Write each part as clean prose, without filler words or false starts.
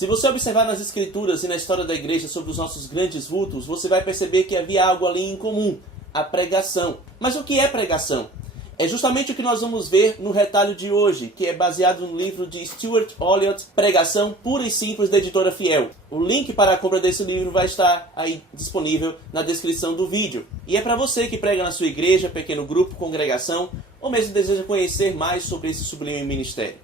Se você observar nas escrituras e na história da igreja sobre os nossos grandes vultos, você vai perceber que havia algo ali em comum, a pregação. Mas o que é pregação? É justamente o que nós vamos ver no retalho de hoje, que é baseado no livro de Stuart Olyott, Pregação Pura e Simples, da editora Fiel. O link para a compra desse livro vai estar aí disponível na descrição do vídeo. E é para você que prega na sua igreja, pequeno grupo, congregação, ou mesmo deseja conhecer mais sobre esse sublime ministério.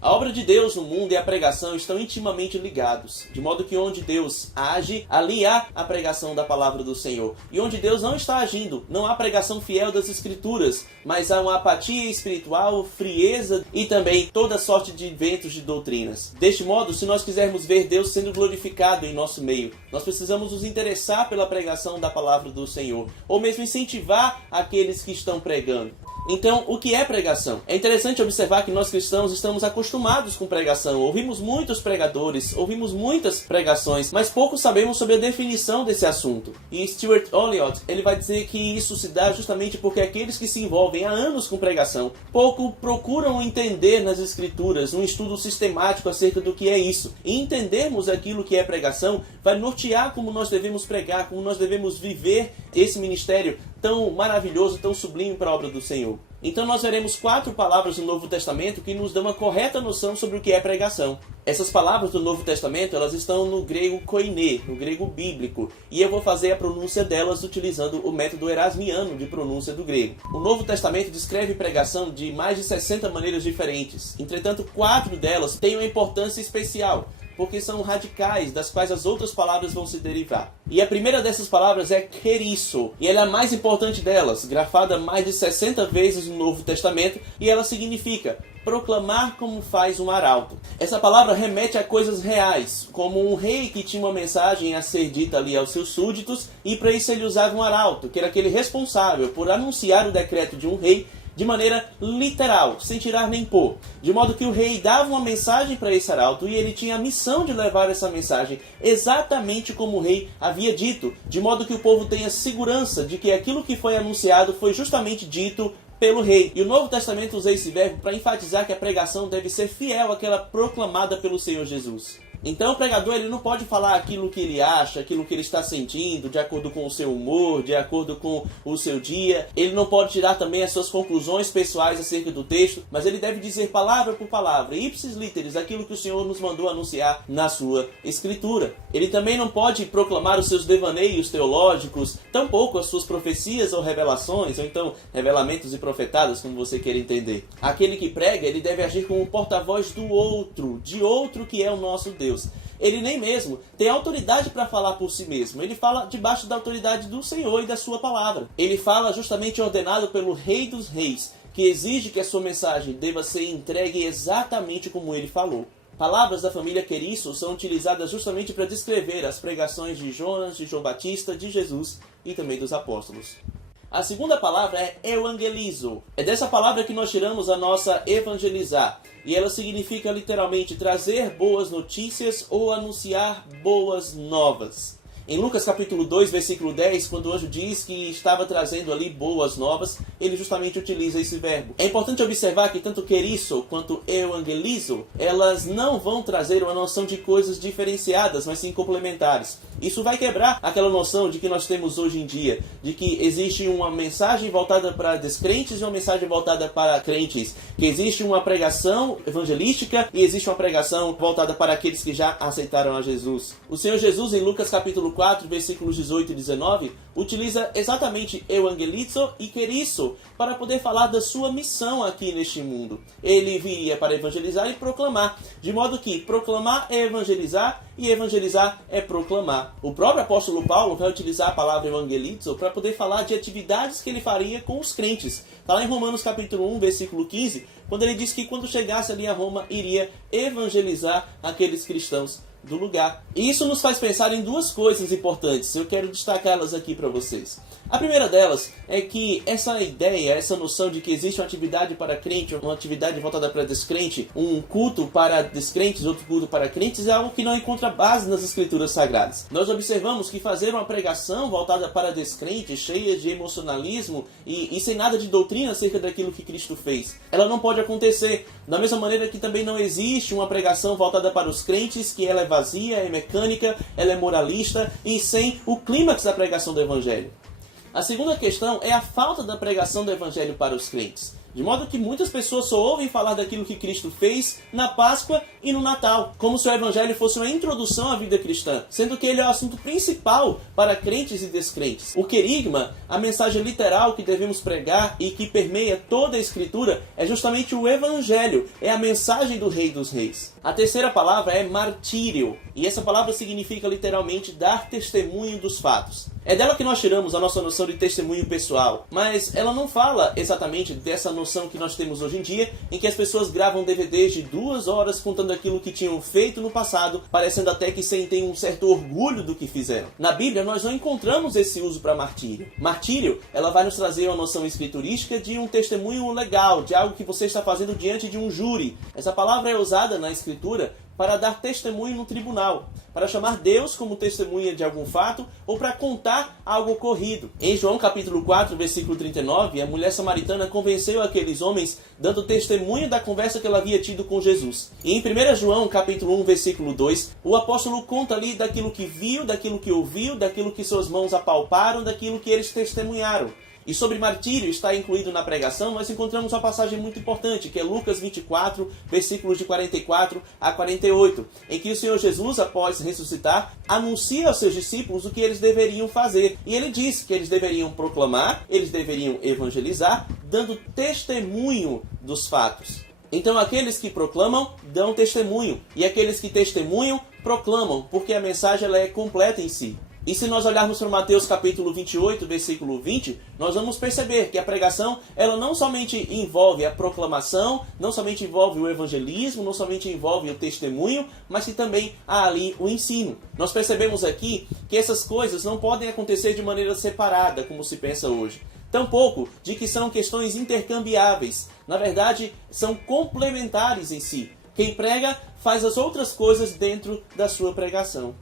A obra de Deus no mundo e a pregação estão intimamente ligados, de modo que onde Deus age, ali há a pregação da palavra do Senhor. E onde Deus não está agindo, não há pregação fiel das Escrituras, mas há uma apatia espiritual, frieza e também toda sorte de ventos de doutrinas. Deste modo, se nós quisermos ver Deus sendo glorificado em nosso meio, nós precisamos nos interessar pela pregação da palavra do Senhor, ou mesmo incentivar aqueles que estão pregando. Então, o que é pregação? É interessante observar que nós cristãos estamos acostumados com pregação. Ouvimos muitos pregadores, ouvimos muitas pregações, mas pouco sabemos sobre a definição desse assunto. E Stuart Olyott, ele vai dizer que isso se dá justamente porque aqueles que se envolvem há anos com pregação pouco procuram entender nas escrituras um estudo sistemático acerca do que é isso. E entendermos aquilo que é pregação vai nortear como nós devemos pregar, como nós devemos viver esse ministério tão maravilhoso, tão sublime para a obra do Senhor. Então nós veremos 4 palavras no Novo Testamento que nos dão uma correta noção sobre o que é pregação. Essas palavras do Novo Testamento, elas estão no grego koiné, no grego bíblico, e eu vou fazer a pronúncia delas utilizando o método erasmiano de pronúncia do grego. O Novo Testamento descreve pregação de mais de 60 maneiras diferentes. Entretanto, 4 delas têm uma importância especial, porque são radicais, das quais as outras palavras vão se derivar. E a primeira dessas palavras é kerisso, e ela é a mais importante delas, grafada mais de 60 vezes no Novo Testamento, e ela significa proclamar como faz um arauto. Essa palavra remete a coisas reais, como um rei que tinha uma mensagem a ser dita ali aos seus súditos, e para isso ele usava um arauto, que era aquele responsável por anunciar o decreto de um rei de maneira literal, sem tirar nem pôr. De modo que o rei dava uma mensagem para esse arauto e ele tinha a missão de levar essa mensagem exatamente como o rei havia dito, de modo que o povo tenha segurança de que aquilo que foi anunciado foi justamente dito pelo rei. E o Novo Testamento usa esse verbo para enfatizar que a pregação deve ser fiel àquela proclamada pelo Senhor Jesus. Então o pregador ele não pode falar aquilo que ele acha, aquilo que ele está sentindo, de acordo com o seu humor, de acordo com o seu dia. Ele não pode tirar também as suas conclusões pessoais acerca do texto, mas ele deve dizer palavra por palavra, ipsis literis, aquilo que o Senhor nos mandou anunciar na sua Escritura. Ele também não pode proclamar os seus devaneios teológicos, tampouco as suas profecias ou revelações, ou então revelamentos e profetadas, como você queira entender. Aquele que prega, ele deve agir como porta-voz do outro, de outro que é o nosso Deus. Ele nem mesmo tem autoridade para falar por si mesmo. Ele fala debaixo da autoridade do Senhor e da sua palavra. Ele fala justamente ordenado pelo Rei dos Reis, que exige que a sua mensagem deva ser entregue exatamente como ele falou. Palavras da família Kerisso são utilizadas justamente para descrever as pregações de Jonas, de João Batista, de Jesus e também dos apóstolos. A segunda palavra é evangelizo. É dessa palavra que nós tiramos a nossa evangelizar. E ela significa literalmente trazer boas notícias ou anunciar boas novas. Em Lucas capítulo 2, versículo 10, quando o anjo diz que estava trazendo ali boas novas, ele justamente utiliza esse verbo. É importante observar que tanto kerisso quanto evangelizo, elas não vão trazer uma noção de coisas diferenciadas, mas sim complementares. Isso vai quebrar aquela noção de que nós temos hoje em dia, de que existe uma mensagem voltada para descrentes e uma mensagem voltada para crentes, que existe uma pregação evangelística e existe uma pregação voltada para aqueles que já aceitaram a Jesus. O Senhor Jesus, em Lucas capítulo 4, versículos 18 e 19, utiliza exatamente evangelizo e kerisso para poder falar da sua missão aqui neste mundo. Ele viria para evangelizar e proclamar, de modo que proclamar é evangelizar e evangelizar é proclamar. O próprio apóstolo Paulo vai utilizar a palavra evangelizo para poder falar de atividades que ele faria com os crentes. Está lá em Romanos capítulo 1, versículo 15, quando ele diz que quando chegasse ali a Roma, iria evangelizar aqueles cristãos do lugar. E isso nos faz pensar em duas coisas importantes. Eu quero destacá-las aqui para vocês. A primeira delas é que essa ideia, essa noção de que existe uma atividade para crente, uma atividade voltada para descrente, um culto para descrentes, outro culto para crentes, é algo que não encontra base nas escrituras sagradas. Nós observamos que fazer uma pregação voltada para descrentes, cheia de emocionalismo e sem nada de doutrina acerca daquilo que Cristo fez, ela não pode acontecer. Da mesma maneira que também não existe uma pregação voltada para os crentes, que ela é vazia, é mecânica, ela é moralista e sem o clímax da pregação do Evangelho. A segunda questão é a falta da pregação do Evangelho para os crentes. De modo que muitas pessoas só ouvem falar daquilo que Cristo fez na Páscoa e no Natal, como se o Evangelho fosse uma introdução à vida cristã, sendo que ele é o assunto principal para crentes e descrentes. O querigma, a mensagem literal que devemos pregar e que permeia toda a Escritura, é justamente o Evangelho, é a mensagem do Rei dos Reis. A terceira palavra é martírio, e essa palavra significa literalmente dar testemunho dos fatos. É dela que nós tiramos a nossa noção de testemunho pessoal, mas ela não fala exatamente dessa noção que nós temos hoje em dia, em que as pessoas gravam DVDs de 2 horas contando aquilo que tinham feito no passado, parecendo até que sentem um certo orgulho do que fizeram. Na Bíblia nós não encontramos esse uso para martírio. Martírio, ela vai nos trazer uma noção escriturística de um testemunho legal, de algo que você está fazendo diante de um júri. Essa palavra é usada na Escritura para dar testemunho no tribunal, para chamar Deus como testemunha de algum fato ou para contar algo ocorrido. Em João capítulo 4, versículo 39, a mulher samaritana convenceu aqueles homens dando testemunho da conversa que ela havia tido com Jesus. E em 1 João capítulo 1, versículo 2, o apóstolo conta ali daquilo que viu, daquilo que ouviu, daquilo que suas mãos apalparam, daquilo que eles testemunharam. E sobre martírio está incluído na pregação, nós encontramos uma passagem muito importante, que é Lucas 24, versículos de 44 a 48, em que o Senhor Jesus, após ressuscitar, anuncia aos seus discípulos o que eles deveriam fazer. E ele diz que eles deveriam proclamar, eles deveriam evangelizar, dando testemunho dos fatos. Então aqueles que proclamam, dão testemunho, e aqueles que testemunham, proclamam, porque a mensagem ela é completa em si. E se nós olharmos para Mateus capítulo 28, versículo 20, nós vamos perceber que a pregação, ela não somente envolve a proclamação, não somente envolve o evangelismo, não somente envolve o testemunho, mas que também há ali o ensino. Nós percebemos aqui que essas coisas não podem acontecer de maneira separada, como se pensa hoje. Tampouco de que são questões intercambiáveis. Na verdade, são complementares em si. Quem prega faz as outras coisas dentro da sua pregação.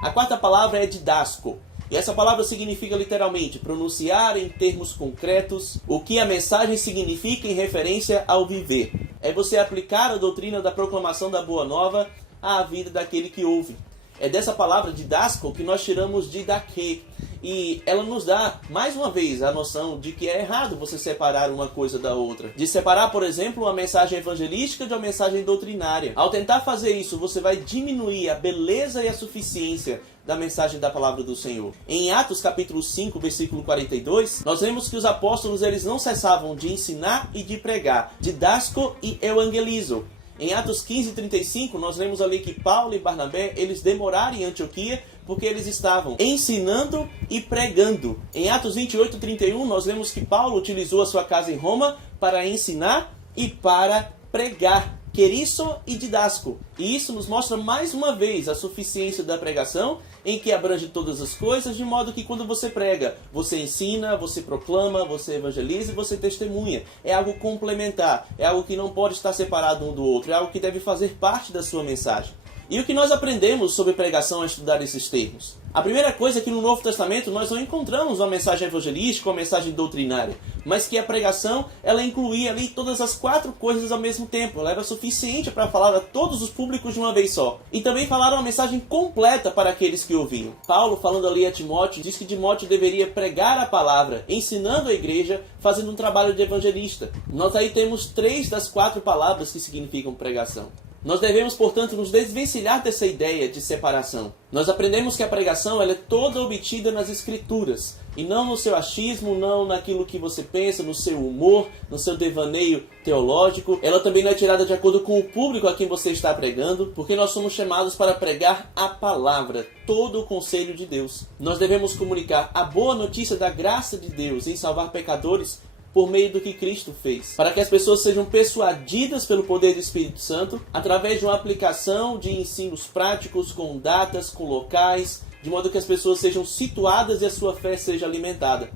A quarta palavra é didasco, e essa palavra significa literalmente pronunciar em termos concretos o que a mensagem significa em referência ao viver. É você aplicar a doutrina da proclamação da Boa Nova à vida daquele que ouve. É dessa palavra didasco que nós tiramos didaquê, e ela nos dá, mais uma vez, a noção de que é errado você separar uma coisa da outra. De separar, por exemplo, uma mensagem evangelística de uma mensagem doutrinária. Ao tentar fazer isso, você vai diminuir a beleza e a suficiência da mensagem da palavra do Senhor. Em Atos capítulo 5, versículo 42, nós vemos que os apóstolos eles não cessavam de ensinar e de pregar, didasco e evangelizo. Em Atos 15:35, nós lemos ali que Paulo e Barnabé, eles demoraram em Antioquia porque eles estavam ensinando e pregando. Em Atos 28:31, nós lemos que Paulo utilizou a sua casa em Roma para ensinar e para pregar. Querisso e didasco. E isso nos mostra mais uma vez a suficiência da pregação, em que abrange todas as coisas, de modo que quando você prega, você ensina, você proclama, você evangeliza e você testemunha. É algo complementar, é algo que não pode estar separado um do outro, é algo que deve fazer parte da sua mensagem. E o que nós aprendemos sobre pregação ao estudar esses termos? A primeira coisa é que no Novo Testamento nós não encontramos uma mensagem evangelística ou uma mensagem doutrinária, mas que a pregação ela incluía ali todas as 4 coisas ao mesmo tempo. Ela era suficiente para falar a todos os públicos de uma vez só. E também falar uma mensagem completa para aqueles que ouviam. Paulo, falando ali a Timóteo, diz que Timóteo deveria pregar a palavra, ensinando a igreja, fazendo um trabalho de evangelista. Nós aí temos 3 das 4 palavras que significam pregação. Nós devemos, portanto, nos desvencilhar dessa ideia de separação. Nós aprendemos que a pregação ela é toda obtida nas Escrituras, e não no seu achismo, não naquilo que você pensa, no seu humor, no seu devaneio teológico. Ela também não é tirada de acordo com o público a quem você está pregando, porque nós somos chamados para pregar a palavra, todo o conselho de Deus. Nós devemos comunicar a boa notícia da graça de Deus em salvar pecadores, por meio do que Cristo fez, para que as pessoas sejam persuadidas pelo poder do Espírito Santo, através de uma aplicação de ensinos práticos, com datas, com locais, de modo que as pessoas sejam situadas e a sua fé seja alimentada.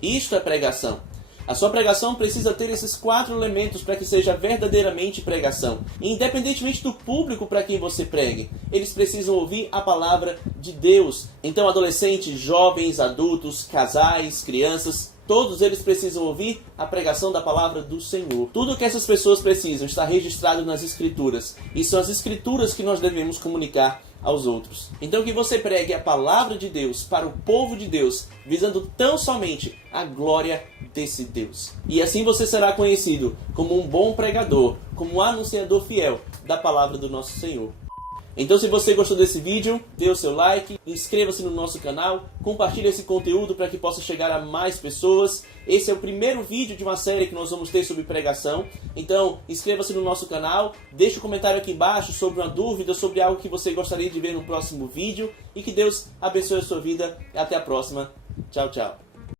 Isto é pregação. A sua pregação precisa ter esses 4 elementos para que seja verdadeiramente pregação. E independentemente do público para quem você pregue, eles precisam ouvir a palavra de Deus. Então, adolescentes, jovens, adultos, casais, crianças, todos eles precisam ouvir a pregação da palavra do Senhor. Tudo que essas pessoas precisam está registrado nas Escrituras. E são as Escrituras que nós devemos comunicar aos outros. Então que você pregue a palavra de Deus para o povo de Deus, visando tão somente a glória desse Deus. E assim você será conhecido como um bom pregador, como um anunciador fiel da palavra do nosso Senhor. Então, se você gostou desse vídeo, dê o seu like, inscreva-se no nosso canal, compartilhe esse conteúdo para que possa chegar a mais pessoas. Esse é o primeiro vídeo de uma série que nós vamos ter sobre pregação. Então, inscreva-se no nosso canal, deixe um comentário aqui embaixo sobre uma dúvida, sobre algo que você gostaria de ver no próximo vídeo. E que Deus abençoe a sua vida. Até a próxima. Tchau, tchau.